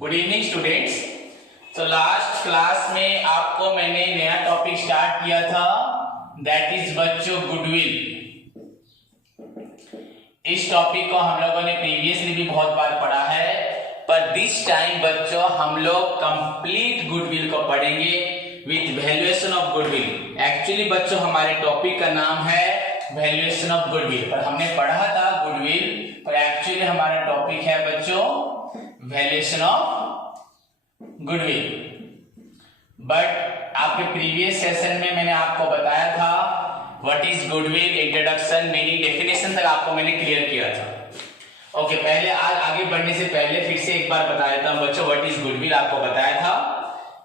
Good evening students. तो last class में आपको मैंने नया टॉपिक स्टार्ट किया था, दैट इज बच्चों गुडविल। इस टॉपिक को हम लोगों ने प्रीवियसली भी बहुत बार पढ़ा है, पर दिस टाइम बच्चों हम लोग कंप्लीट गुडविल को पढ़ेंगे with valuation of goodwill. Actually बच्चों हमारे टॉपिक का नाम है वैल्यूएशन ऑफ गुडविल, पर हमने पढ़ा था गुडविल, पर एक्चुअली हमारा टॉपिक है बच्चों वैल्यूएशन ऑफ गुडविल। बट आपके प्रीवियस सेशन में मैंने आपको बताया था what is goodwill, introduction, meaning, definition तक आपको मैंने क्लियर किया था। ओके, पहले आज आगे बढ़ने से पहले फिर से एक बार बता देता हूं बच्चों व्हाट इज गुडविल। आपको बताया था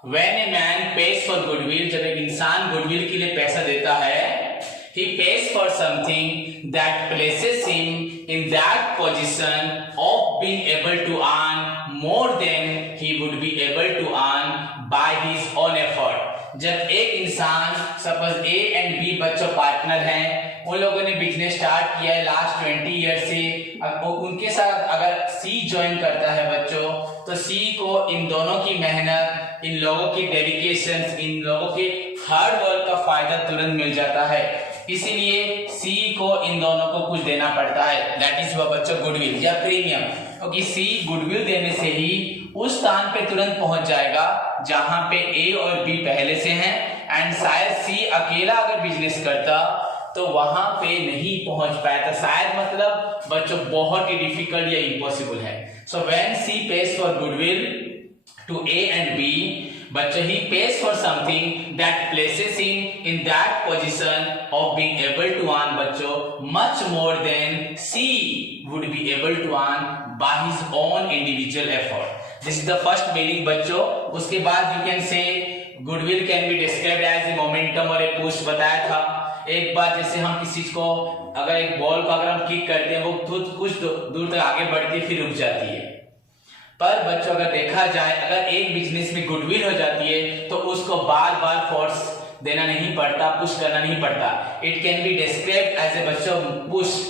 when a man page for goodwill, जब एक इंसान गुडविल के लिए पैसा देता है, he pays for something that places him in that position of being able to earn more than he would be able to earn by his own effort। जब एक इंसान, सपोज ए एंड बी बच्चों partner हैं, उन लोगों ने business start किया है लास्ट 20 ईयर से, उनके साथ अगर सी ज्वाइन करता है बच्चों, तो सी को इन दोनों की मेहनत, इन लोगों की डेडिकेशन, इन लोगों के हार्ड वर्क का फायदा तुरंत मिल जाता है। इसीलिए सी को इन दोनों को कुछ देना पड़ता है, दैट इज वो बच्चों गुडविल या प्रीमियम, क्योंकि सी गुडविल देने से ही उस स्थान पे तुरंत पहुंच जाएगा जहां पे ए और बी पहले से हैं, एंड शायद सी अकेला अगर बिजनेस करता तो वहां पे नहीं पहुंच पाया था। शायद मतलब बच्चों बहुत ही डिफिकल्ट या इम्पॉसिबल है। So when C pays for goodwill to A and B, बच्चों he pays for something that places him in that position of being able to earn बच्चों much more than C would be able to earn by his own individual effort। This is the first meaning बच्चों। उसके बाद you can say goodwill can be described as a momentum और a push बताया था। एक बार जैसे हम किसी को अगर एक बॉल को अगर हम किक करते हैं, वो कुछ दूर तक आगे बढ़ती है फिर रुक जाती है, पर बच्चों अगर देखा जाए अगर एक बिजनेस में गुडविल हो जाती है तो उसको बार बार फोर्स देना नहीं पड़ता, पुश करना नहीं पड़ता। It can be described as a बच्चों push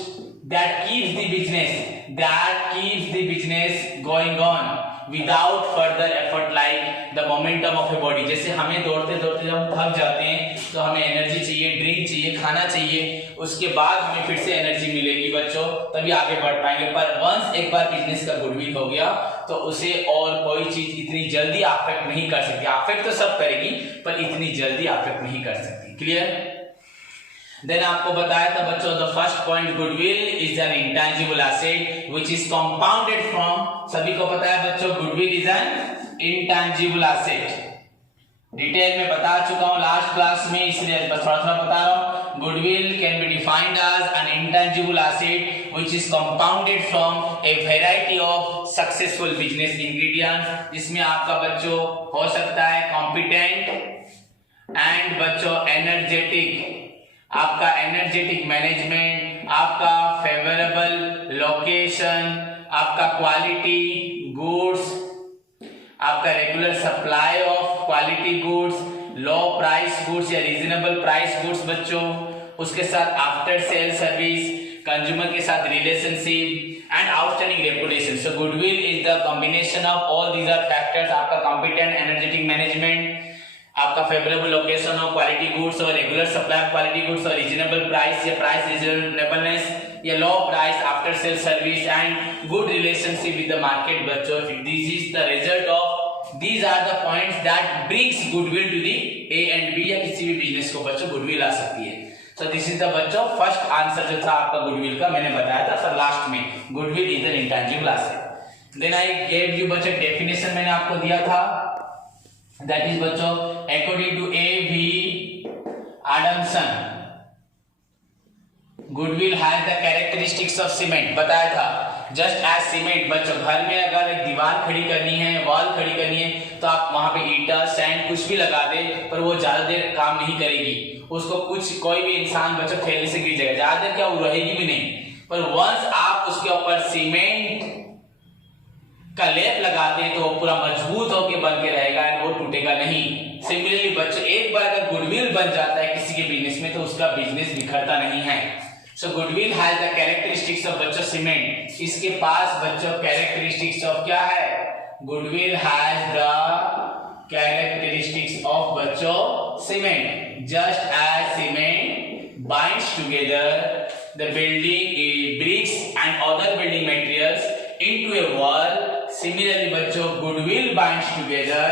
that keeps the business going on without further effort, like the momentum of a body. जैसे हमें दौड़ते दौड़ते जब हम थक जाते हैं तो हमें एनर्जी चाहिए, ड्रिंक चाहिए, खाना चाहिए, उसके बाद हमें फिर से एनर्जी मिलेगी बच्चों, तभी आगे बढ़ पाएंगे। पर वंस एक बार बिजनेस का गुडविल हो गया तो उसे और कोई चीज इतनी जल्दी अफेक्ट नहीं कर सकती। अफेक्ट तो सब करेगी पर इतनी जल्दी अफेक्ट नहीं कर सकती। क्लियर? देन आपको बताया था बच्चों the first point, goodwill is an intangible asset which is compounded from, सभी को पता है बच्चों goodwill is an intangible asset. Detail में बता चुका हूं लास्ट क्लास में, इसलिए थोड़ा थोड़ा बता रहा हूं। Goodwill can be defined as an intangible asset which is compounded from a variety of successful business ingredients, जिसमें आपका बच्चों हो सकता है कॉम्पिटेंट एंड बच्चों एनर्जेटिक, आपका एनर्जेटिक मैनेजमेंट, आपका फेवरेबल लोकेशन, आपका क्वालिटी गुड्स, आपका regular supply of quality goods, low price goods या रीजनेबल प्राइस गुड्स बच्चों, उसके साथ आफ्टर सेल सर्विस, कंज्यूमर के साथ relationship and outstanding reputation. So goodwill is the combination of all these are factors, आपका competent energetic management, आपका favourable location of quality goods और regular supply of quality goods और reasonable price या price reasonableness या low price after sale service and good relationship with the market बच्चों। This is the result of, these are the points that brings goodwill to the A and B, या किसी भी business को बच्चों goodwill आ सकती है। So this is the बच्चों first answer जो था आपका गुडविल का, मैंने बताया था सर लास्ट में, goodwill is an intangible asset. Then I gave you बच्चों डेफिनेशन मैंने आपको दिया था, दैट इज बच्चों according to A.V. Adamson, goodwill has the characteristics of cement, बताया था जस्ट एज सीमेंट। बच्चों घर में अगर एक दीवार खड़ी करनी है, वॉल खड़ी करनी है, तो आप वहां पे ईटा सैंड कुछ भी लगा दे पर वो ज्यादा देर काम नहीं करेगी, उसको कुछ कोई भी इंसान बच्चों खेलने से गिर जाएगा, ज्यादा देर क्या वो रहेगी भी नहीं। पर वंस आप उसके ऊपर सीमेंट का लेप लगाते हैं तो वो पूरा मजबूत होकर बन के रहेगा, वो टूटेगा नहीं। सिमिलरली बच्चों एक बार अगर गुडविल बन जाता है किसी के बिजनेस में तो उसका बिजनेस बिखरता नहीं है। So goodwill has the characteristics of बच्चों सीमेंट, इसके पास बच्चों कैरेक्टरिस्टिक्स ऑफ क्या है, goodwill has the characteristics of बच्चों cement, just as cement binds together the building bricks and other building materials into a wall. Similarly बच्चों goodwill binds together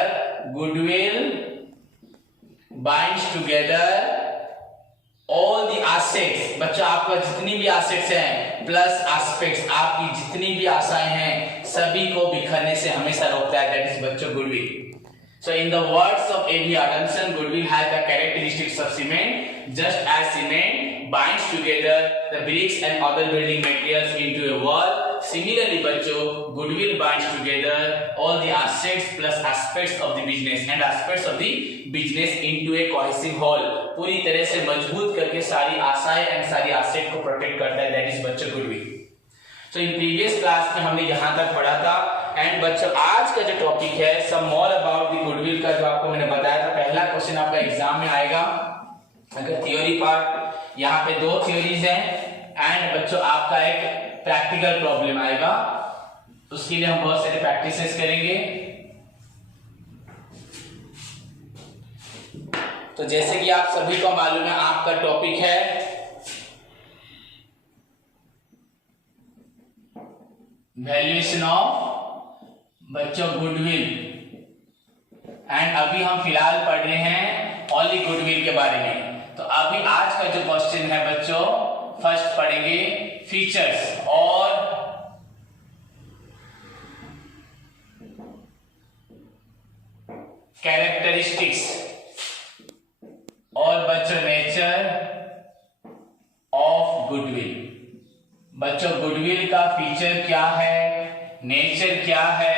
all the assets. बच्चों आपका जितनी भी assets हैं plus aspects, आपकी जितनी भी आशाएं हैं सभी को बिखरने से हमेशा रोकता है. That is बच्चों goodwill. So in the words of A.V. Adamson, goodwill has the characteristics of cement, just as cement binds together the bricks and other building materials into a wall. Similarly, बच्चों, goodwill binds together all the assets plus aspects of the business and aspects of the business into a cohesive whole. पूरी तरह से मजबूत करके सारी आशाएं and सारी asset को protect करता है. That is बच्चों goodwill. So in previous class में हमने यहाँ तक पढ़ा था. एंड बच्चों आज का जो टॉपिक है सम मोर अबाउट द गुडविल का, जो आपको मैंने बताया था पहला क्वेश्चन आपका एग्जाम में आएगा. अगर थ्योरी पार्ट यहाँ पे 2 थ्योरीज हैं एंड बच्चों आपका एक प्रैक्टिकल प्रॉब्लम आएगा. उसके लिए हम बहुत सारे प्रैक्टिसेस करेंगे. तो जैसे कि आप सभी को मालूम है आपका टॉपिक है वैल्यूएशन ऑफ बच्चों गुडविल एंड अभी हम फिलहाल पढ़ रहे हैं ओनली गुडविल के बारे में. तो अभी आज का जो क्वेश्चन है बच्चों फर्स्ट पढ़ेंगे फीचर्स और कैरेक्टरिस्टिक्स और बच्चों नेचर ऑफ गुडविल. बच्चों गुडविल का फीचर क्या है, नेचर क्या है,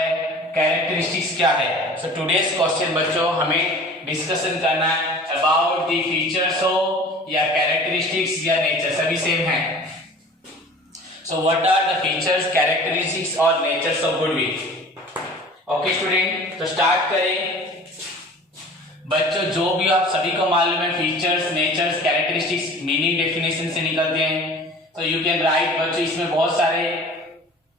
कैरेक्टरिस्टिक्स क्या है. सो टुडेस क्वेश्चन बच्चों हमें डिस्कशन करना है अबाउट द फीचर्स हो या कैरेक्टरिस्टिक्स या नेचर, सभी सेम है. So what are the features, characteristics और natures of goodwill. Okay student, तो स्टार्ट करें. बच्चों जो भी आप सभी को मालूम है features, natures, characteristics meaning definition से निकलते हैं. तो यू कैन राइट बच्चों, इसमें बहुत सारे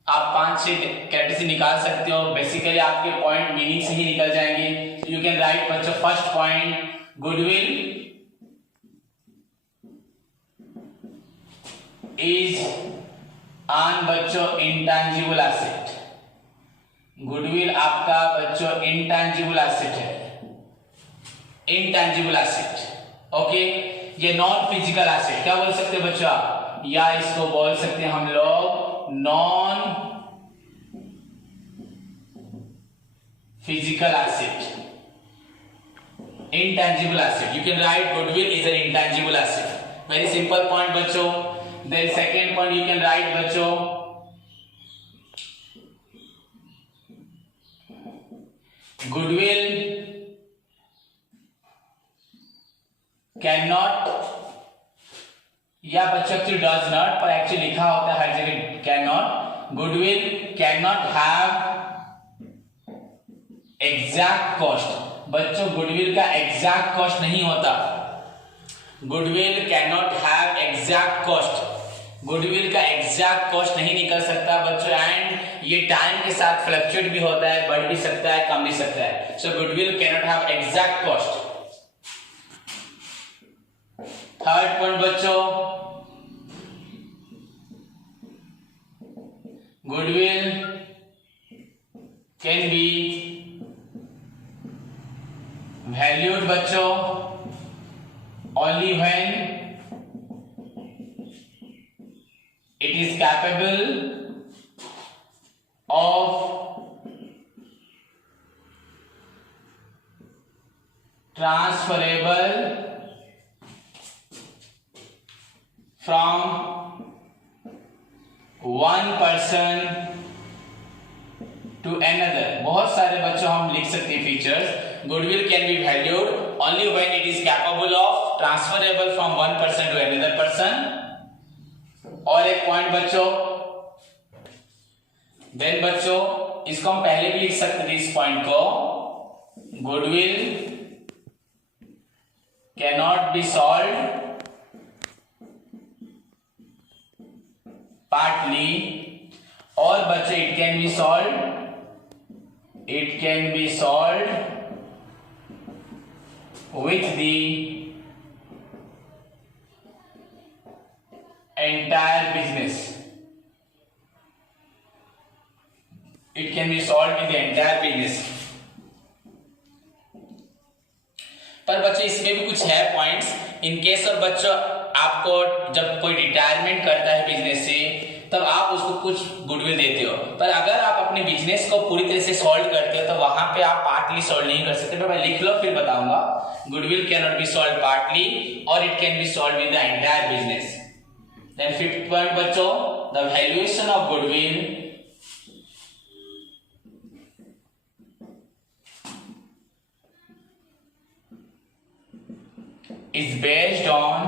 आप 5-6 कैरेक्टरिस्टिक्स निकाल सकते हो. बेसिकली आपके पॉइंट मीनिंग से ही निकल जाएंगे. यू कैन राइट बच्चों first point goodwill is on बच्चों इंटेंजिबल एसेट. गुडविल आपका बच्चों इंटेंजिबल एसेट है, इंटेंजिबल एसेट. ओके, ये नॉन फिजिकल एसेट क्या बोल सकते हैं बच्चों आप, या इसको बोल सकते हैं हम लोग non physical asset, intangible asset. You can write goodwill is an intangible asset. Very simple point बच्चों. Then second point you can write बच्चों goodwill cannot, या बच्चों actually does not, पर actually लिखा होता है हर जगह cannot. Goodwill cannot have exact cost. बच्चों गुडविल का एग्जैक्ट कॉस्ट नहीं होता. Goodwill can not have exact cost. Goodwill का एग्जैक्ट कॉस्ट नहीं निकल सकता बच्चों. एंड ये टाइम के साथ फ्लक्चुएट भी होता है, बढ़ भी सकता है, कम भी सकता है. So goodwill can not have exact cost. Third point बच्चों गुडविल कैन बी valued बच्चों only when it is capable of transferable from one person to another. बहुत सारे बच्चों हम लिख सकते हैं features. Goodwill can be valued only when it is capable of transferable from one person to another person. और एक पॉइंट बच्चों, देन बच्चों इसको हम पहले भी लिख सकते थे इस पॉइंट को. Goodwill cannot be solved partly, और बच्चों it can be solved it can be solved with the entire business. It can be solved with the entire business. पर बच्चों इसमें भी कुछ है पॉइंट्स। इन केस और बच्चों आपको जब कोई रिटायरमेंट करता है बिजनेस से, तब आप उसको कुछ गुडविल देते हो, पर अगर आप अपने बिजनेस को पूरी तरह से सॉल्व करते हो तो वहां पे आप पार्टली सॉल्व नहीं कर सकते। मैं लिख लो फिर बताऊंगा। Goodwill can not be sold partly और it can be solve with the entire business. Then fifth point बच्चों, the valuation of goodwill is based on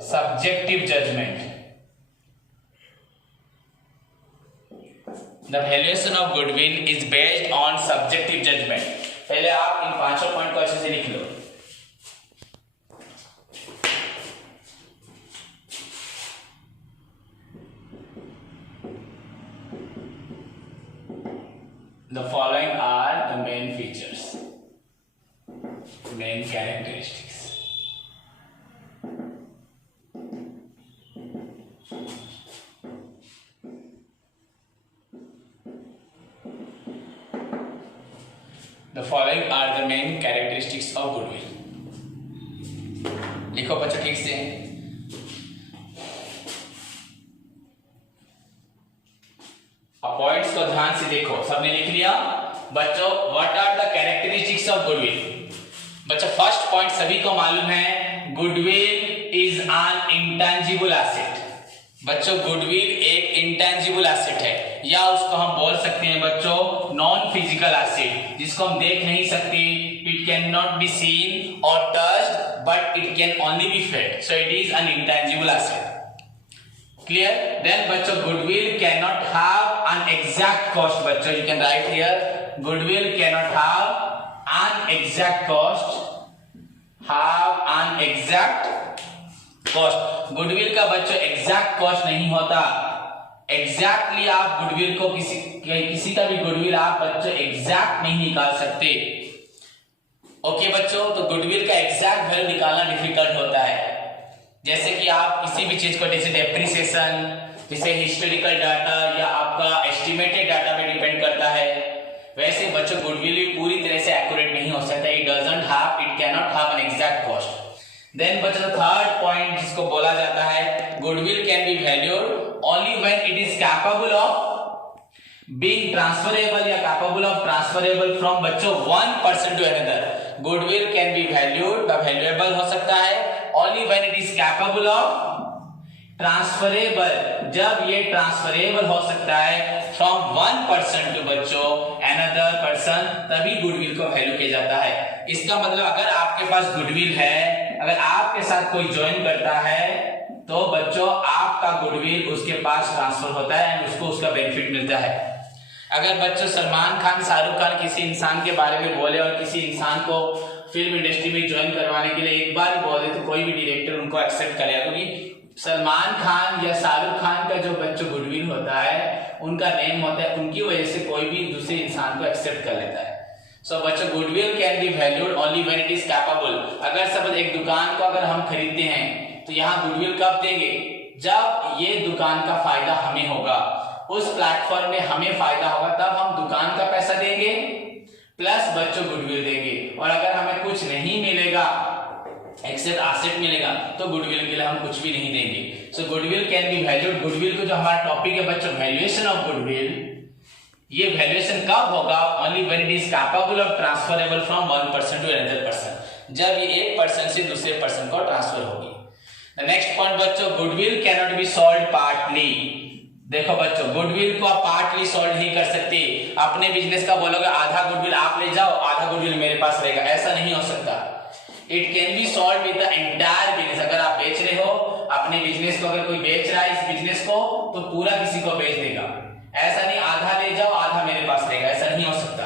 subjective judgment. The valuation of goodwill is based on subjective judgment. पहले आप इन पांचों point को अच्छे से लिख लो। The following are the main features, main characteristics. The following are the main characteristics of goodwill. लिखो बच्चों ठीक से। पॉइंट्स को ध्यान से देखो। सबने लिख लिया बच्चों? What are the characteristics of goodwill? बच्चों फर्स्ट पॉइंट सभी को मालूम है, goodwill is an intangible asset. बच्चों गुडविल एक इंटेंजिबल एसेट है, या उसको हम बोल सकते हैं बच्चों नॉन फिजिकल एसेट, जिसको हम देख नहीं सकते। It can not be seen और touched but it can only be felt, so it is an intangible asset. Clear? Then बच्चों goodwill cannot have an exact cost. बच्चों you can write here, goodwill cannot have an exact cost. Have an exact cost. goodwill का बच्चों exact cost नहीं होता। Exactly आप goodwill को किसी का भी goodwill आप बच्चों exact नहीं निकाल सकते। ओके बच्चों, तो goodwill का exact वैल्यू निकालना डिफिकल्ट होता है। जैसे कि आप किसी भी चीज को, जैसे डेप्रिसिएशन, जैसे हिस्टोरिकल डाटा या आपका एस्टिमेटेड डाटा पे डिपेंड करता है, वैसे बच्चों गुडविल भी पूरी तरह से एक्यूरेट नहीं हो सकता। It doesn't have, it can not have an exact cost. Then बच्चों थर्ड पॉइंट जिसको बोला जाता है, goodwill can be valued only when it is capable of being transferable या कैपेबल ऑफ ट्रांसफरेबल फ्रॉम बच्चों one person to another. Goodwill can be valued, valuable हो सकता है only when it is capable of transferable, जब ये transferable हो सकता है from one person to बच्चों another person, तभी गुडविल को वैल्यू किया जाता है। इसका मतलब अगर आपके पास गुडविल है, अगर आपके साथ कोई ज्वाइन करता है, तो बच्चों आपका गुडविल उसके पास ट्रांसफर होता है एंड उसको उसका बेनिफिट मिलता है। अगर बच्चों सलमान खान, शाहरुख खान किसी इंसान के बारे में बोले और किसी इंसान को फिल्म इंडस्ट्री में ज्वाइन करवाने के लिए एक बार ही बोले, तो कोई भी डायरेक्टर उनको एक्सेप्ट करेगा, क्योंकि सलमान खान या शाहरुख खान का जो बच्चों गुडविल होता है, उनका नेम होता है, उनकी वजह से कोई भी दूसरे इंसान को एक्सेप्ट कर लेता है। सो बच्चों goodwill can be valued only when it is capable. अगर सब एक दुकान को अगर हम खरीदते हैं, तो यहाँ गुडविल कब देंगे? जब ये दुकान का फायदा हमें होगा, उस प्लेटफॉर्म में हमें फायदा होगा, तब हम दुकान का पैसा देंगे प्लस बच्चों गुडविल देंगे। और अगर हमें कुछ नहीं मिलेगा, एक्सेप्ट एसेट मिलेगा, तो गुडविल के लिए हम कुछ भी नहीं देंगे। So goodwill can be valued. Goodwill को जो हमारा टॉपिक है बच्चों वैल्यूएशन ऑफ गुडविल, ये वैल्यूएशन कब होगा? Only when it is capable of transferable from one person to another person, जब ये एक पर्सन से दूसरे पर्सन को ट्रांसफर होगी। द नेक्स्ट पॉइंट बच्चों, goodwill can not be sold partly. देखो बच्चों गुडविल को आप पार्टली सॉल्व नहीं कर सकते। अपने बिजनेस का बोलोगे आधा गुडविल आप ले जाओ, आधा गुडविल मेरे पास रहेगा, ऐसा नहीं हो सकता। It can be solve with the entire business. अगर आप बेच रहे हो अपने बिजनेस को, अगर कोई बेच रहा है इस बिजनेस को, तो पूरा किसी को बेच देगा। ऐसा नहीं आधा ले जाओ आधा मेरे पास रहेगा, ऐसा नहीं हो सकता।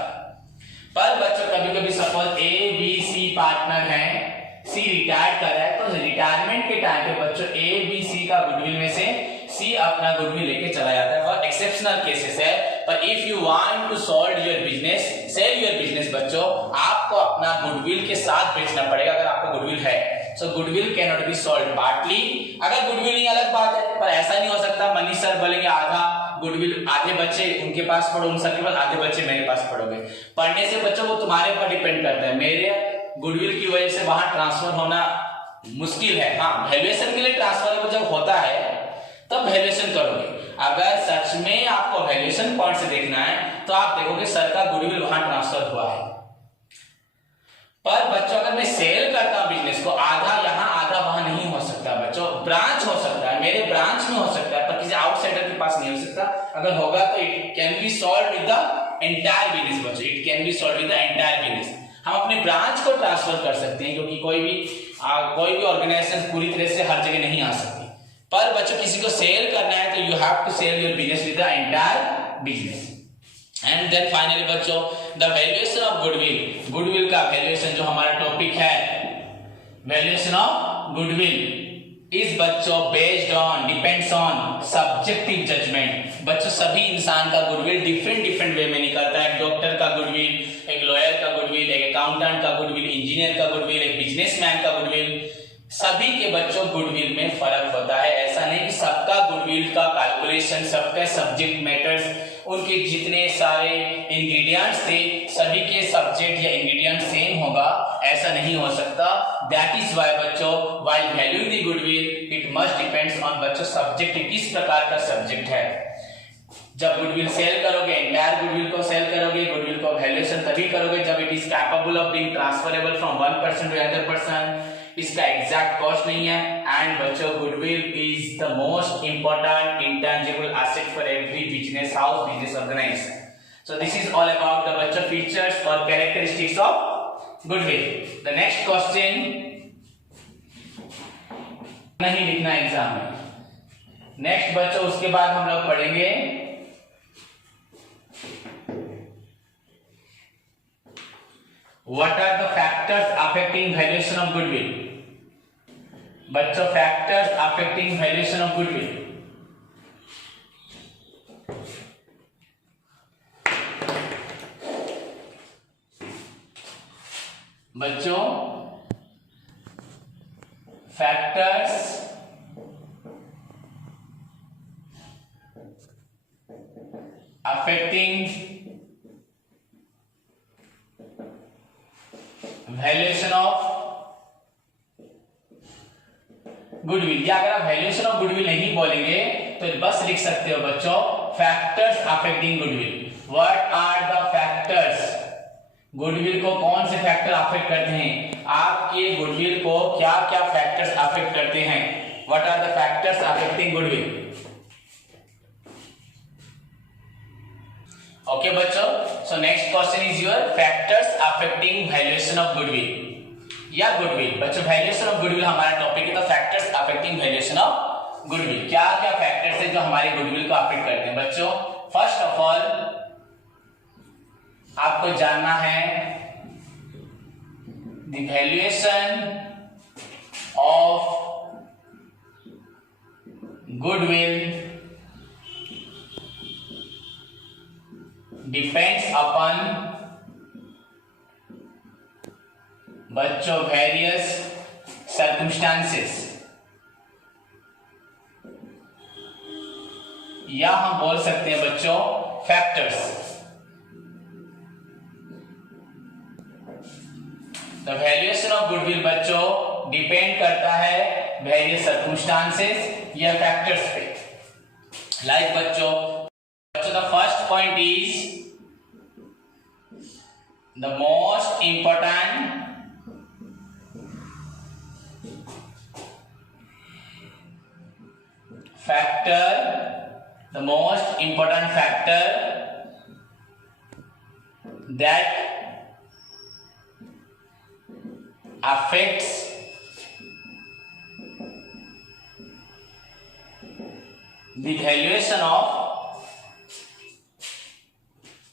पर बच्चों कभी कभी suppose A B C partner हैं, सी रिटायर्ड कर रहा है, तो रिटायरमेंट के टाइम पे बच्चों ए बी सी का गुडविल में से सी अपना गुडविल लेके चला जाता है, और एक्सेप्शनल केसेस है। पर if you want to sold your business, sell your business बच्चों, आपको अपना गुडविल के साथ बेचना पड़ेगा अगर आपका गुडविल है। So goodwill can not be sold partly. अगर गुडविल नहीं अलग बात है, पर ऐसा नहीं हो सकता मनीष सर बोलेंगे आधा गुडविल आधे बच्चे उनके पास पढ़ो, उन सबके पास आधे बच्चे मेरे पास पढ़ोगे। पढ़ने से बच्चों वो तुम्हारे ऊपर डिपेंड करता है। मेरे गुडविल की वजह से वहां ट्रांसफर होना मुश्किल है। हाँ, वैल्यूएशन के लिए ट्रांसफर जब होता है तब वैल्यूएशन करोगे। अगर सच में आपको वैल्यूएशन पॉइंट से देखना है तो आप देखोगे सर का गुडविल वहां ट्रांसफर हुआ है। पर बच्चों अगर मैं सेल करता हूं बिजनेस को, आधा यहां आधा वहां नहीं हो सकता बच्चों। ब्रांच हो सकता है, मेरे ब्रांच में हो सकता है, पर किसी आउटसाइडर के पास नहीं हो सकता। अगर होगा तो it can be solve with the entire business बच्चों, it can be solve with the entire business. हम अपने ब्रांच को ट्रांसफर कर सकते हैं, क्योंकि कोई भी ऑर्गेनाइजेशन पूरी तरह से हर जगह नहीं आ सकती। पर बच्चों किसी को सेल करना है तो you have to sell your business with the entire business. And then finally बच्चों the valuation of goodwill, goodwill का वैल्यूएशन जो हमारा टॉपिक है, वैल्यूएशन ऑफ गुडविल इस बच्चों based on, depends on subjective judgement. बच्चों सभी इंसान का गुडविल डिफरेंट वे में निकलता है। एक डॉक्टर का गुडविल, एक लॉयर का गुडविल, एक अकाउंटेंट का गुडविल, इंजीनियर का गुडविल, एक बिजनेसमैन का गुडविल, सभी के बच्चों गुडविल में फर्क होता है। ऐसा नहीं कि सबका गुडविल का कैलकुलेशन, सबका सब्जेक्ट मैटर्स, उनके जितने सारे इंग्रेडिएंट्स थे सभी के सब्जेक्ट या इंग्रेडिएंट सेम होगा, ऐसा नहीं हो सकता। दैट इज व्हाई बच्चों while valuing the goodwill it must depends on बच्चों सब्जेक्ट किस प्रकार का सब्जेक्ट है। जब गुडविल सेल करोगे, एंटायर गुडविल को सेल करोगे, गुडविल को वैल्यूएशन तभी करोगे जब it is capable of being transferable from one person to other person, इसका एग्जैक्ट कॉस्ट नहीं है। एंड बच्चों goodwill is the most important intangible asset for every business house, business organisation. So this is all about the बच्चों features और characteristics of goodwill. The next question नहीं लिखना exam में। Next बच्चों उसके बाद हम लोग पढ़ेंगे what are the factors affecting valuation of goodwill। बच्चों factors affecting valuation of goodwill, बच्चों factors affecting valuation of goodwill, या अगर आप वैल्यूएशन ऑफ गुडविल नहीं बोलेंगे तो बस लिख सकते हो बच्चों factors affecting goodwill. What are the factors, goodwill को कौन से फैक्टर अफेक्ट करते हैं, आपके गुडविल को क्या क्या फैक्टर्स अफेक्ट करते हैं। What are the factors affecting goodwill. Okay बच्चों, so next question is your factors affecting valuation of goodwill या गुडविल। बच्चों वैल्यूएशन ऑफ गुडविल हमारा टॉपिक है, तो factors affecting valuation of goodwill, क्या क्या फैक्टर्स है जो हमारे गुडविल को अफेक्ट करते हैं। बच्चों फर्स्ट ऑफ ऑल आपको जानना है the valuation of goodwill depends upon बच्चों वेरियस सर्कमस्टांसेस, या हम बोल सकते हैं बच्चों factors. The valuation of goodwill बच्चों डिपेंड करता है वेरियस सर्कमस्टांसेस या फैक्टर्स पे। लाइक बच्चों the first point is the most important factor, the most important factor that affects the valuation of,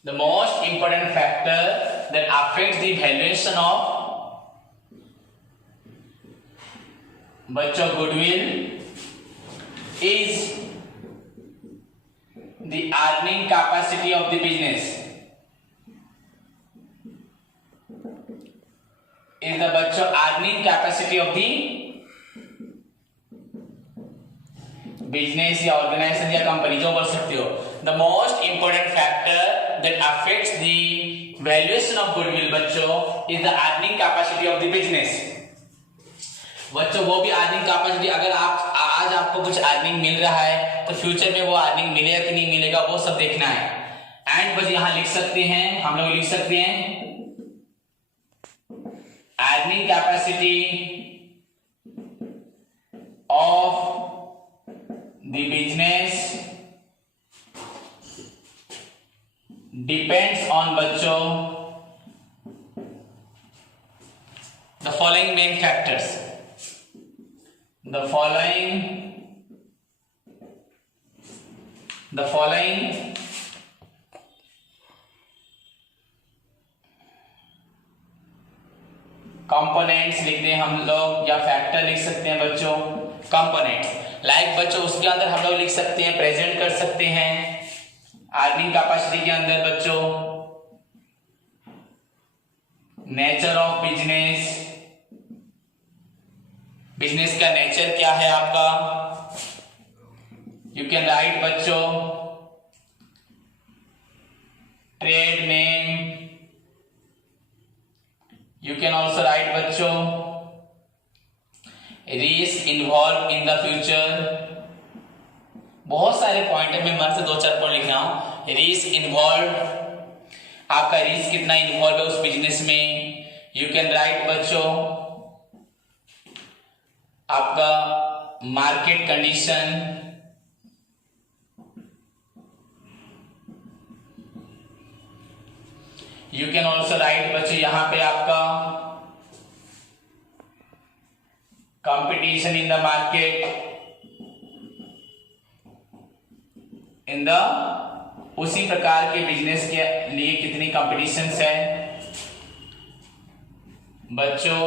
the most important factor that affects the valuation of बच्चों goodwill is the earning capacity of the business, is the बच्चों earning capacity of the business या organization या company, जो बोल सकते हो। The most important factor that affects the valuation of goodwill बच्चों is the earning capacity of the business. बच्चों वो भी अर्निंग कैपेसिटी, अगर आप आज आपको कुछ अर्निंग मिल रहा है तो फ्यूचर में वो अर्निंग मिलेगा कि नहीं मिलेगा वो सब देखना है। एंड बस यहां लिख सकते हैं, हम लोग लिख सकते हैं earning capacity of the business depends on बच्चों the following main factors, the following components लिख दें हम लोग, या फैक्टर लिख सकते हैं बच्चों कंपोनेंट्स। लाइक बच्चों उसके अंदर हम लोग लिख सकते हैं, प्रेजेंट कर सकते हैं अर्निंग कैपेसिटी के अंदर बच्चों नेचर ऑफ बिजनेस, बिजनेस का नेचर क्या है आपका। यू कैन राइट बच्चों trade name, you can also write बच्चों risk involve in the future. बहुत सारे पॉइंट है, मैं मन से 2-4 पॉइंट लिख रहा हूं। रिस्क इन्वॉल्व, आपका रिस्क कितना इन्वॉल्व है उस बिजनेस में। यू कैन राइट बच्चों आपका market condition, you can also write बच्चों यहां पे आपका competition in the market, in the उसी प्रकार के बिजनेस के लिए कितनी कंपटीशंस है बच्चों।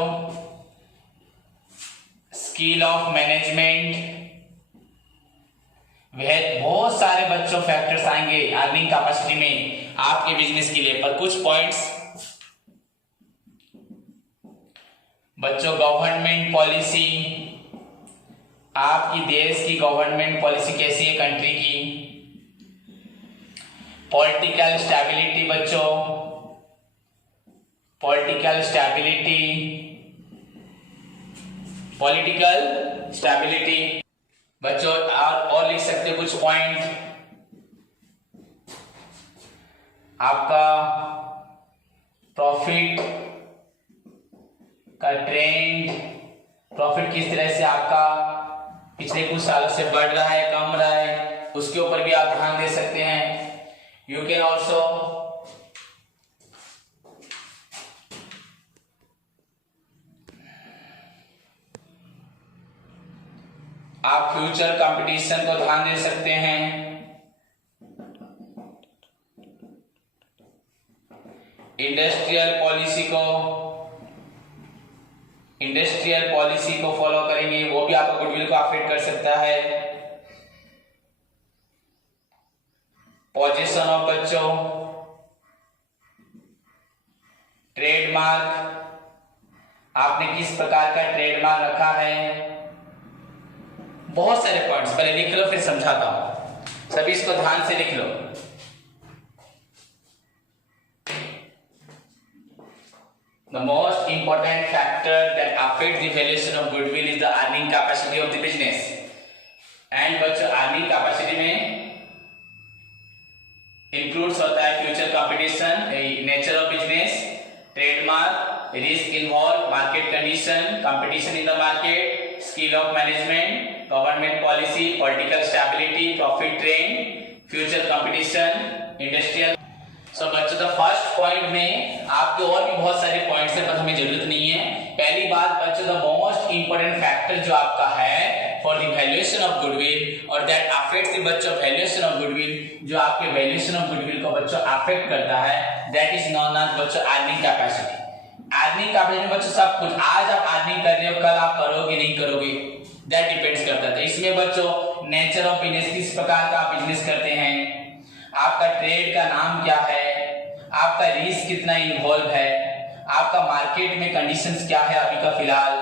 स्किल ऑफ मैनेजमेंट, वह बहुत सारे बच्चों फैक्टर्स आएंगे अर्निंग कैपेसिटी में आपके बिजनेस के लिए। पर कुछ पॉइंट्स बच्चों गवर्नमेंट पॉलिसी, आपकी देश की गवर्नमेंट पॉलिसी कैसी है कंट्री की। पॉलिटिकल स्टेबिलिटी बच्चों, पॉलिटिकल स्टेबिलिटी, पॉलिटिकल स्टेबिलिटी बच्चों। और लिख सकते हो कुछ पॉइंट, आपका प्रॉफिट का ट्रेंड, प्रॉफिट किस तरह से आपका पिछले कुछ सालों से बढ़ रहा है कम रहा है, उसके ऊपर भी आप ध्यान दे सकते हैं। यू कैन ऑल्सो आप फ्यूचर कंपटीशन को ध्यान दे सकते हैं। इंडस्ट्रियल पॉलिसी को फॉलो करेंगे, वो भी आपको गुडविल को अफेक्ट कर सकता है। पोजीशन ऑफ बच्चों, ट्रेडमार्क, आपने किस प्रकार का ट्रेडमार्क रखा है। बहुत सारे पॉइंट्स पहले लिख लो फिर समझाता हूं, सभी इसको ध्यान से लिख लो। The most important factor that affects the valuation of goodwill is the earning capacity of the business. And बच्चों earning capacity में includes होता है future competition, nature of business, trademark, risk involved, market condition, competition in the market, skill of management, government policy, political stability, profit trend, future competition, industrial। सो बच्चों the first point में आपके और भी बहुत सारे पॉइंट्स हैं पर हमें जरूरत नहीं है। पहली बात बच्चों द मोस्ट इंपोर्टेंट फैक्टर जो आपका है for the valuation of goodwill और दैट अफेक्ट्स द बच्चों वैल्यूएशन ऑफ गुडविल, जो आपके वैल्यूएशन ऑफ गुडविल को बच्चों अफेक्ट करता है, दैट इज नोन एज बच्चों अर्निंग कैपेसिटी। अर्निंग कैपेसिटी बच्चों सब कुछ, आज आप अर्निंग कर रहे हो, कल आप करोगे नहीं करोगे, दैट डिपेंड्स करता है। इसमें बच्चों नेचर ऑफ बिजनेस, किस प्रकार का आप बिजनेस करते हैं, आपका ट्रेड का नाम क्या है, आपका रिस्क कितना इन्वॉल्व है, आपका मार्केट में कंडीशंस क्या है, अभी का फिलहाल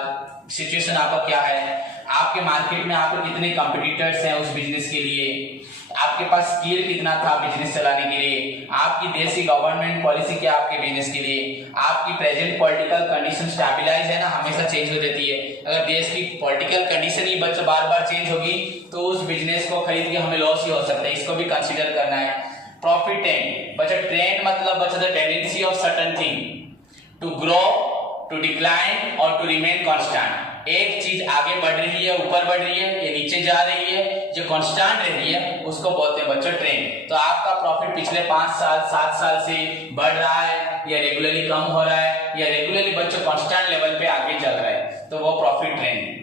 सिचुएशन आपका क्या है, आपके मार्केट में आपके कितने कंपटीटर्स हैं उस बिजनेस के लिए, आपके पास स्किल कितना था बिजनेस चलाने के लिए, आपकी देश की गवर्नमेंट पॉलिसी क्या आपके बिजनेस के लिए, आपकी प्रेजेंट पॉलिटिकल कंडीशन स्टेबलाइज है ना, हमेशा चेंज हो जाती है। अगर देश की पॉलिटिकल कंडीशन ही बच्चों बार बार चेंज होगी तो उस बिजनेस को खरीद के हमें लॉस ही हो सकता है, इसको भी कंसिडर करना है। प्रॉफिट ट्रेंड बच्चा, ट्रेंड मतलब बच्चा the tendency of certain thing to grow, to decline और टू रिमेन कांस्टेंट। एक चीज आगे बढ़ रही है, ऊपर बढ़ रही है, ये नीचे जा रही है, जो कांस्टेंट रह रही है उसको बोलते हैं बच्चों ट्रेंड। तो आपका प्रॉफिट पिछले 5 साल 7 साल से बढ़ रहा है या रेगुलरली कम हो रहा है या रेगुलरली बच्चों कांस्टेंट लेवल पे आगे चल रहा है, तो वो profit trend.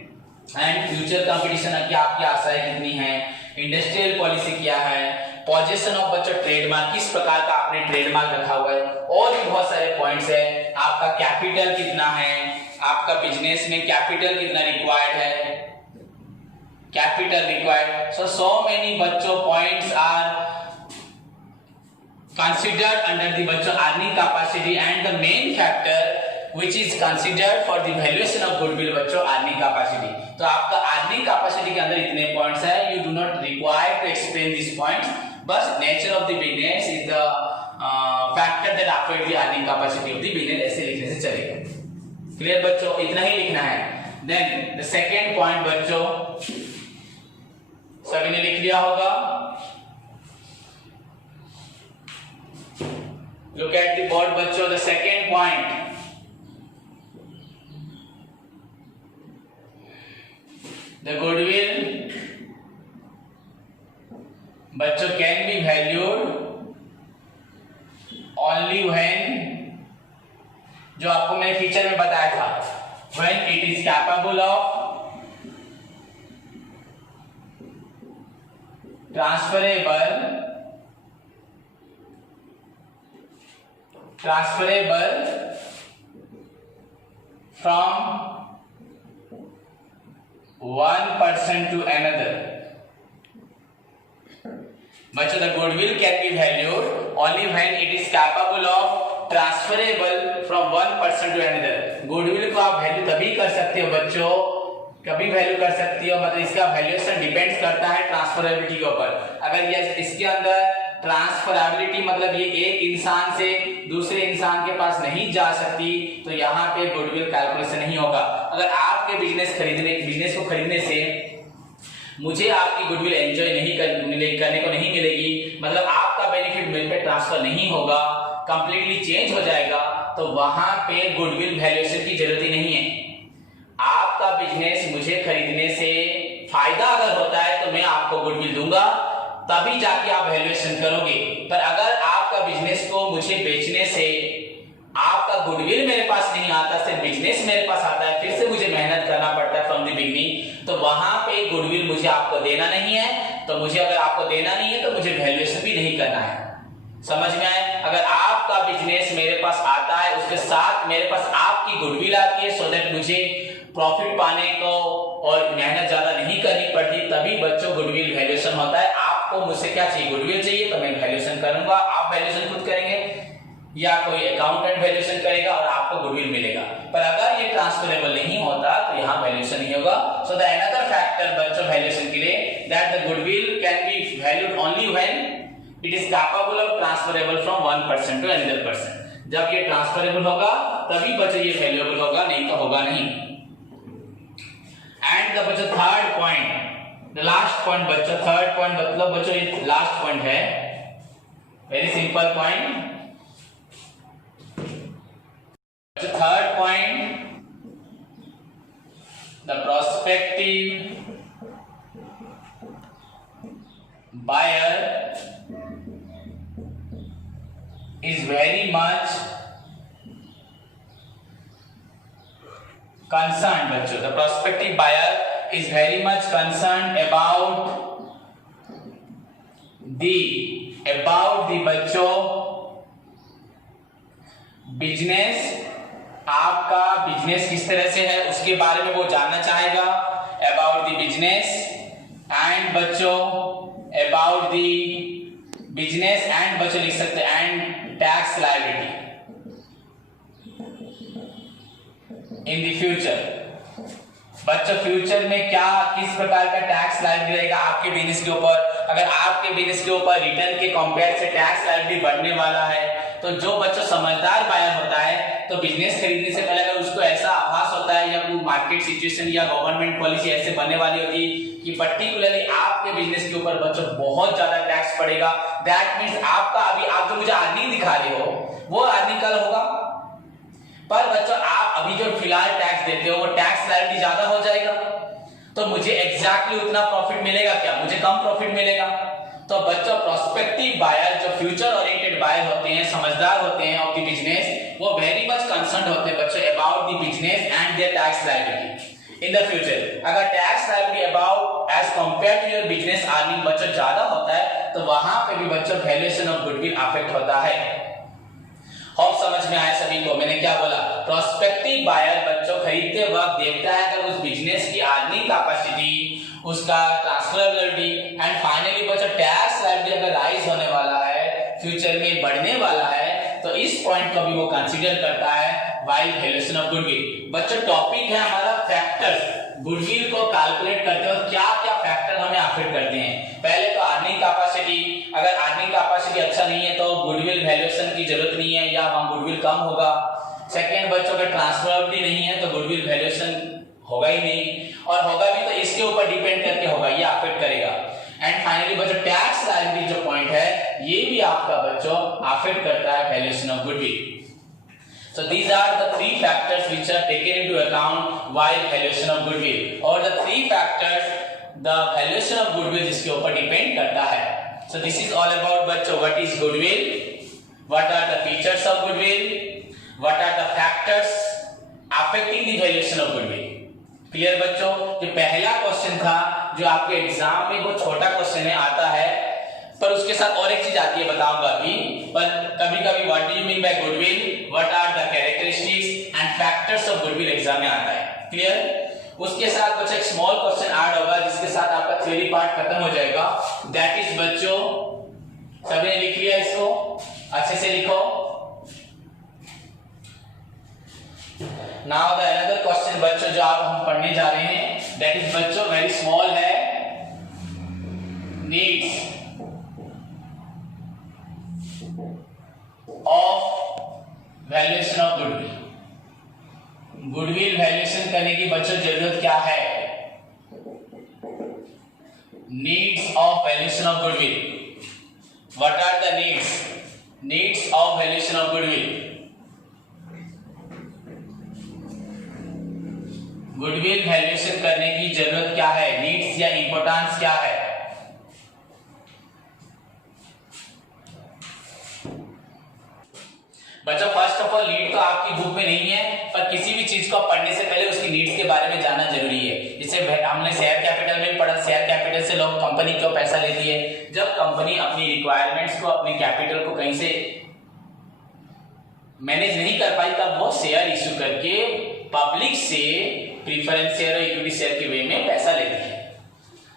And future competition की आपकी आशाएं कितनी है, इंडस्ट्रियल पॉलिसी क्या है, पोजीशन ऑफ बच्चों ट्रेडमार्क, किस प्रकार का आपने ट्रेडमार्क रखा हुआ है, और भी बहुत सारे पॉइंट्स है। आपका कैपिटल कितना है, आपका बिजनेस में कैपिटल कितना रिक्वायर्ड है, कैपिटल रिक्वायर्ड। so many बच्चों points are considered under the बच्चों earning capacity and the main factor which is considered for the valuation of goodwill बच्चों earning capacity। तो आपका earning capacity के अंदर इतने पॉइंट्स है, you do not require to explain these points, बस nature of the business is the factor that affect the earning capacity of the business, ऐसे लिखने से चलेगा। क्लियर बच्चों, इतना ही लिखना है। देन द सेकेंड पॉइंट बच्चों सभी ने लिख लिया होगा, लुक एट द बोर्ड बच्चों। The second point, the goodwill बच्चों can be valued only when, जो आपको मैंने फीचर में बताया था, when it is capable of transferable from one person to another। बच्चों, the goodwill can be valued only when it is capable of transferable from one person to another. Goodwill को आप value तभी कर सकते हो बच्चों, कभी वैल्यू कर सकती हो, मतलब इसका वैल्यूएशन डिपेंड्स करता है ट्रांसफरेबिलिटी के ऊपर। अगर ये इसके अंदर ट्रांसफरेबिलिटी मतलब ये एक इंसान से दूसरे इंसान के पास नहीं जा सकती, तो यहाँ पे गुडविल कैलकुलेशन नहीं होगा। अगर आपके बिजनेस को खरीदने से मुझे आपकी गुडविल एंजॉय नहीं करने को नहीं मिलेगी, मतलब आपका बेनिफिट मेरे पे ट्रांसफर नहीं होगा, कंप्लीटली चेंज हो जाएगा, तो वहां पे गुडविल वैल्यूएशन की जरूरत ही नहीं है। आपका बिजनेस मुझे खरीदने से फायदा अगर होता है तो मैं आपको गुडविल दूंगा, तभी जाके आप वैल्यूएशन करोगे। पर अगर आपका बिजनेस को मुझे बेचने से आपका गुडविल मेरे पास नहीं आता, सिर्फ बिजनेस मेरे पास आता है, फिर से मुझे मेहनत करना पड़ता है फ्रॉम द बिगिनिंग, तो वहां पे गुडविल मुझे आपको देना नहीं है। तो मुझे अगर आपको देना नहीं है तो मुझे वैल्यूएशन भी नहीं करना है। समझ में आए? अगर आपका बिजनेस मेरे पास आता है, उसके साथ मेरे पास आपकी गुडविल आती है, सो दैट मुझे प्रॉफिट पाने को और मेहनत ज्यादा नहीं करनी पड़ती, तभी बच्चों गुडविल वैल्यूएशन होता है। आपको मुझसे क्या चाहिए? गुडविल चाहिए, तो मैं वैल्यूएशन करूंगा। आप वैल्यूएशन खुद करेंगे या कोई अकाउंटेंट वैल्यूएशन करेगा और आपको गुडविल मिलेगा। पर अगर ये ट्रांसफरेबल नहीं होता तो यहाँ वैल्यूएशन नहीं होगा। सो द अनदर फैक्टर बच्चों वैल्यूएशन के लिए, that the goodwill can be valued only when it is capable of transferable from one person to another person. जब ये ट्रांसफरेबल होगा तभी बच्चों ये वैल्यूएबल होगा, नहीं तो होगा नहीं। एंड द बच्चों third point, the last point बच्चों, थर्ड पॉइंट मतलब बच्चों ये लास्ट पॉइंट है, very simple point. Third point, the prospective buyer is very much concerned बच्चों, the prospective buyer is very much concerned about the बच्चों business आपका business किस तरह से है उसके बारे में वो जानना चाहेगा, अबाउट द बिजनेस एंड बच्चों अबाउट द बिजनेस एंड बच्चों लिख सकते हैं and tax liability in the future. बच्चों फ्यूचर में क्या किस प्रकार का टैक्स लायबिलिटी रहेगा आपके बिजनेस के ऊपर। अगर आपके बिजनेस के ऊपर रिटर्न के कंपेयर से टैक्स लायबिलिटी बढ़ने वाला है तो जो बच्चों समझदार बायर होता है तो बिजनेस खरीदने से पहले अगर उसको ऐसा आभास होता है या कोई मार्केट सिचुएशन या गवर्नमेंट पॉलिसी ऐसे बनने वाली होती कि पर्टिकुलरली आपके बिजनेस के ऊपर बच्चों बहुत ज्यादा टैक्स पड़ेगा, दैट मींस आपका अभी आप जो मुझे अर्निंग दिखा रहे हो वो अर्निंग कल होगा, पर बच्चों आप अभी जो फिलहाल टैक्स देते हो वो टैक्स लायबिलिटी ज्यादा हो जाएगा तो मुझे एग्जैक्टली उतना प्रॉफिट मिलेगा क्या, मुझे कम प्रॉफिट मिलेगा। तो बच्चों प्रोस्पेक्टिव बायर जो फ्यूचर ओरिएंटेड बायर होते हैं, समझदार होते हैं ऑफ द बिजनेस, वो वेरी मच कंसर्न होते हैं बच्चों about the business and their tax liability in the future. अगर tax liability about as compare to your business earning बच्चों ज्यादा होता है तो वहां पे भी बच्चों वैल्यूएशन ऑफ गुडविल अफेक्ट होता है। होप समझ में आया सभी को। मैंने क्या बोला, प्रोस्पेक्टिव बायर बच्चों खरीदते वक्त देखता है कि उस बिजनेस की अर्निंग कैपेसिटी, उसका ट्रांसफरेबिलिटी एंड फाइनली बच्चों टैक्स लायबिलिटी अगर राइज होने वाला है, फ्यूचर में बढ़ने वाला है तो इस पॉइंट को भी वो कंसीडर करता है व्हाइल वैल्यूएशन ऑफ गुडविल। बच्चों टॉपिक है हमारा फैक्टर्स, गुडविल को कैलकुलेट करते वक्त क्या क्या फैक्टर हमें अफेक्ट करते हैं। पहले तो अर्निंग कैपेसिटी, अगर अर्निंग कैपेसिटी अच्छा नहीं है तो गुडविल वैल्यूएशन की जरूरत नहीं है या वहां गुडविल कम होगा। सेकंड बच्चों अगर ट्रांसफरेबिलिटी नहीं है तो गुडविल वैल्यूएशन होगा ही नहीं, और होगा भी तो इसके ऊपर डिपेंड करके होगा, ये अफेक्ट करेगा। एंड फाइनली बच्चों टैक्स लायबिलिटी जो पॉइंट है ये भी आपका बच्चों अफेक्ट करता है valuation of goodwill. So these are the three factors which are taken into account while valuation of goodwill, और the three factors the valuation of goodwill जिसके ऊपर डिपेंड करता है। So this is all about बच्चों what is goodwill, what are the features of goodwill, what are the factors affecting the valuation of goodwill। Clear बच्चों। जो पहला question था जो आपके एग्जाम में वो छोटा क्वेश्चन है आता है, पर उसके साथ और एक चीज आती है बताऊंगा अभी, पर कभी कभी what do you mean by goodwill, what are the characteristics and factors of goodwill exam में आता है। क्लियर। उसके साथ बच्चों एक स्मॉल क्वेश्चन ऐड होगा जिसके साथ आपका थ्योरी पार्ट खत्म हो जाएगा, दैट इज बच्चों सभी ने लिख लिया, इसको अच्छे से लिखो। नाउ द अनदर क्वेश्चन बच्चों जो आप हम पढ़ने जा रहे हैं दैट इज बच्चों वेरी स्मॉल है, needs of valuation of goodwill. Goodwill valuation करने की बच्चों जरूरत क्या है, needs of valuation of goodwill, what are the needs of valuation of goodwill. Goodwill valuation करने की जरूरत क्या है, नीड्स या इंपॉर्टेंस क्या है। बच्चों फर्स्ट ऑफ ऑल नीड तो आपकी बुक में नहीं है, पर किसी भी चीज को पढ़ने से पहले उसकी नीड्स के बारे में जानना जरूरी है। जैसे हमने शेयर कैपिटल में पढ़ा, शेयर कैपिटल से लोग कंपनी क्यों पैसा लेती है, जब कंपनी अपनी रिक्वायरमेंट्स को, अपनी कैपिटल को कहीं से मैनेज नहीं कर पाई तब वो शेयर इश्यू करके पब्लिक से प्रीफरेंस शेयर और इक्विटी शेयर के वे में पैसा लेती है।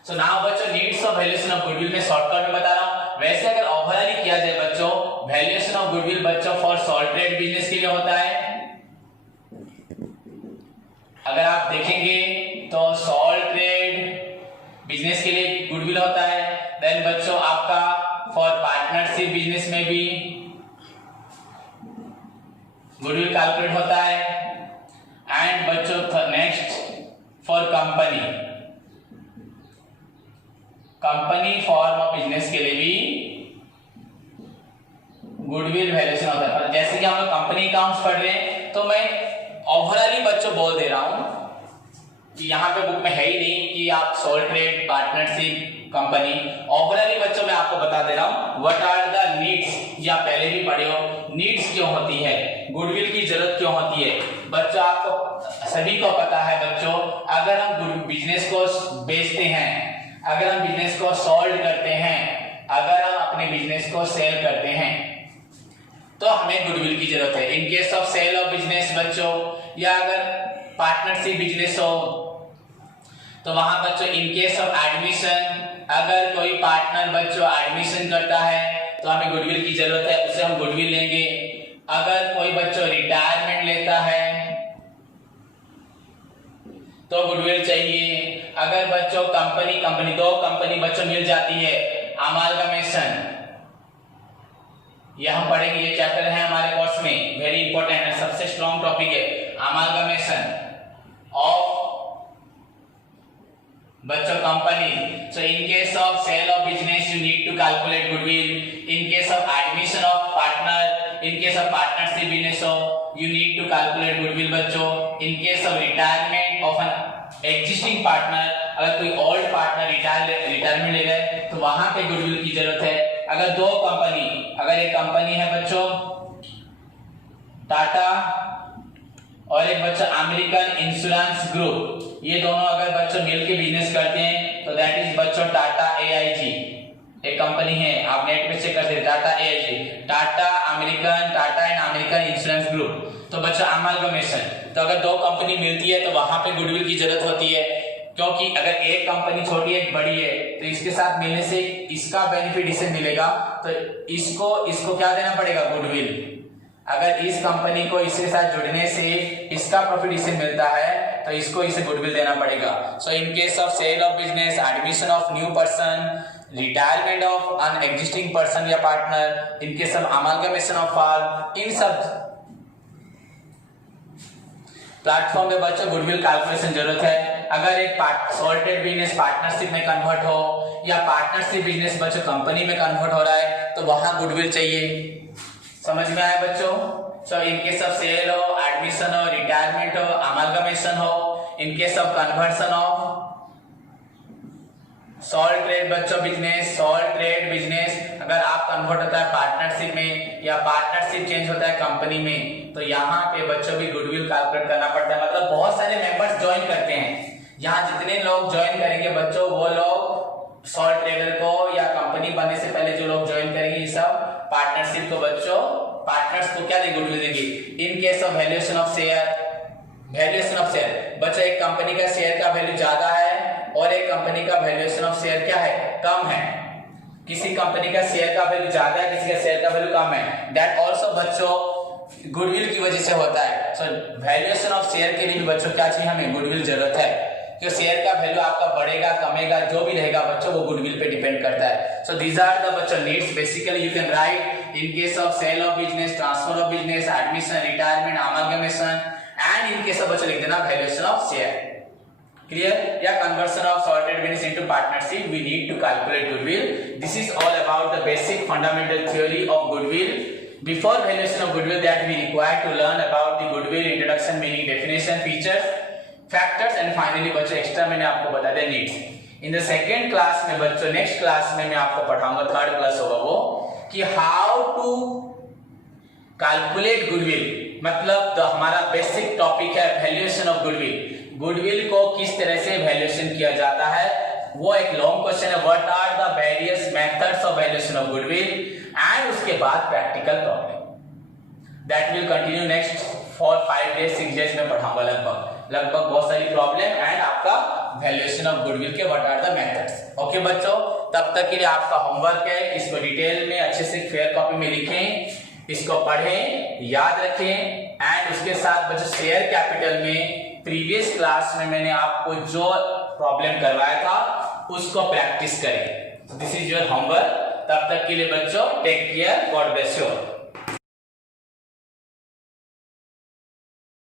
सो नाउ बच्चों needs of valuation of goodwill में शॉर्टकट में बता रहा हूं। वैसे अगर ओवरऑल किया जाए बच्चों, वैल्यूएशन ऑफ गुडविल बच्चों फॉर सोल ट्रेड बिजनेस के लिए होता है। अगर आप देखेंगे तो सोल ट्रेड बिजनेस के लिए गुडविल होता है। देन बच्चों आपका फॉर पार्टनरशिप बिजनेस में भी गुडविल कैलकुलेट होता है। एंड बच्चों next for company form of business के लिए भी गुडविल वैल्यूएशन होता है। पर जैसे कि हम लोग कंपनी अकाउंट्स पढ़ रहे हैं तो मैं ओवरऑल ही बच्चों बोल दे रहा हूं कि यहाँ पे बुक में है ही नहीं कि आप sole trade, partnership, company. Overall ही बच्चों मैं आपको बता दे रहा हूं व्हाट आर द नीड्स, या पहले भी पढ़े हो, नीड्स क्यों होती है, गुडविल की जरूरत क्यों होती है। बच्चों आपको सभी को पता है बच्चों, अगर हम बिजनेस को बेचते हैं, अगर हम बिजनेस को सोल्ड करते हैं, अगर हम अपने बिजनेस को सेल करते हैं तो हमें गुडविल की जरूरत है। In case of sale of business बच्चों, या अगर पार्टनरशिप बिजनेस हो तो वहां बच्चों इन केस ऑफ एडमिशन, अगर कोई पार्टनर बच्चों एडमिशन करता है तो हमें गुडविल की जरूरत है, उससे हम गुडविल लेंगे। अगर कोई बच्चों रिटायरमेंट लेता है तो गुडविल चाहिए। अगर बच्चों कंपनी दो कंपनी बच्चों मिल जाती है, अमालगमेशन, यह हम पढ़ेंगे, ये चैप्टर है हमारे कोर्स में, वेरी इंपॉर्टेंट है, सबसे स्ट्रॉन्ग टॉपिक है। अमालगमेशन ऑफ बच्चों company, so in case of sale of business you need to calculate goodwill. In case of admission of partner, in case of partnership business हो you need to calculate goodwill बच्चों. In case of retirement of an existing partner, अगर कोई old partner retirement ले गए तो वहां पे goodwill की जरूरत है। अगर दो कंपनी, अगर एक कंपनी है बच्चों टाटा और एक बच्चा अमेरिकन इंश्योरेंस ग्रुप, ये दोनों अगर बच्चों मिलके बिजनेस करते हैं तो दैट इज बच्चों टाटा AIG, एक कंपनी है, आप नेट पे चेक कर सकते हैं, Tata AIG, Tata and American insurance group. तो बच्चों अमालगमेशन, तो अगर दो कंपनी मिलती है तो वहां पे गुडविल की जरूरत होती है, क्योंकि अगर एक कंपनी छोटी है बड़ी है तो इसके साथ मिलने से इसका बेनिफिट इसे मिलेगा, तो इसको क्या देना पड़ेगा, गुडविल। अगर इस कंपनी को इसके साथ जुड़ने से इसका प्रॉफिट इसे मिलता है तो इसको इसे गुडविल देना पड़ेगा। So in case of sale of business, admission of new person, retirement of an existing person या partner, in case of amalgamation of all, इन सब प्लेटफॉर्म पे बच्चों गुडविल कैलकुलेशन जरूरत है। अगर एक सॉल्टेड बिजनेस पार्टनरशिप में कन्वर्ट हो या पार्टनरशिप बिजनेस बच्चों कंपनी में कन्वर्ट हो रहा है तो वहां गुडविल चाहिए। समझ में आया बच्चों? सो इन केस ऑफ सेल हो, एडमिशन हो, रिटायरमेंट हो, अमालगमेशन हो, इन case of conversion of salt trade बच्चों बिजनेस, सॉल्ट ट्रेड बिजनेस, अगर आप कन्वर्ट होता है पार्टनरशिप में या पार्टनरशिप चेंज होता है कंपनी में तो यहाँ पे बच्चों भी गुडविल कैलकुलेट करना पड़ता है। मतलब बहुत सारे मेंबर्स ज्वाइन करते हैं, यहाँ जितने लोग ज्वाइन करेंगे बच्चों वो लोग सॉल्ट ट्रेडर को या कंपनी बनने से पहले जो लोग ज्वाइन करेंगे ये सब पार्टनरशिप को बच्चों पार्टनर्स को क्या देंगे, गुडविल देंगे। इन case of valuation of share, valuation of share बच्चों एक कंपनी का शेयर का वैल्यू ज्यादा है और एक कंपनी का वैल्यूएशन ऑफ शेयर क्या है, कम है। किसी कंपनी का शेयर का वैल्यू ज्यादा है, किसी का शेयर का वैल्यू कम है, दैट आल्सो बच्चों गुडविल की वजह से होता है। सो वैल्यूएशन ऑफ शेयर के लिए भी बच्चों क्या चाहिए, हमें गुडविल जरूरत है, क्योंकि शेयर का वैल्यू आपका बढ़ेगा कमेगा जो भी रहेगा बच्चों वो गुडविल पे डिपेंड करता है। सो दीज आर द बच्चों needs, basically you can write in case of sale of business, transfer of business, admission, retirement, amalgamation, and in case of बच्चों लिख देना वैल्यूएशन ऑफ शेयर। Clear? या conversion of sorted business into partnership, we need to calculate goodwill. This is all about the basic fundamental theory of goodwill. Before valuation of goodwill, that we require to learn about the goodwill introduction, meaning definition, features, factors, and finally बच्चों extra मैंने आपको बता दिया needs. In the second class में बच्चों next class में मैं आपको पढ़ाऊंगा, थर्ड क्लास होगा वो, कि how to calculate goodwill, मतलब तो हमारा बेसिक टॉपिक है वैल्यूएशन ऑफ गुडविल। गुडविल को किस तरह से वैल्यूएशन किया जाता है वो एक लॉन्ग क्वेश्चन है, what are the various methods of valuation of goodwill, and उसके बाद practical problem that will continue next for 5 days 6 days में पढ़ाऊंगा लगभग बहुत सारी प्रॉब्लम एंड आपका वैल्यूएशन ऑफ गुडविल के what are the methods. Okay बच्चों, तब तक के लिए आपका होमवर्क है, इसको डिटेल में अच्छे से फेयर कॉपी में लिखें, इसको पढ़ें, याद रखें, एंड उसके साथ बच्चों शेयर कैपिटल में प्रीवियस क्लास में मैंने आपको जो प्रॉब्लम करवाया था उसको प्रैक्टिस करें। This is your homework. तब तक के लिए बच्चों take care, God bless you.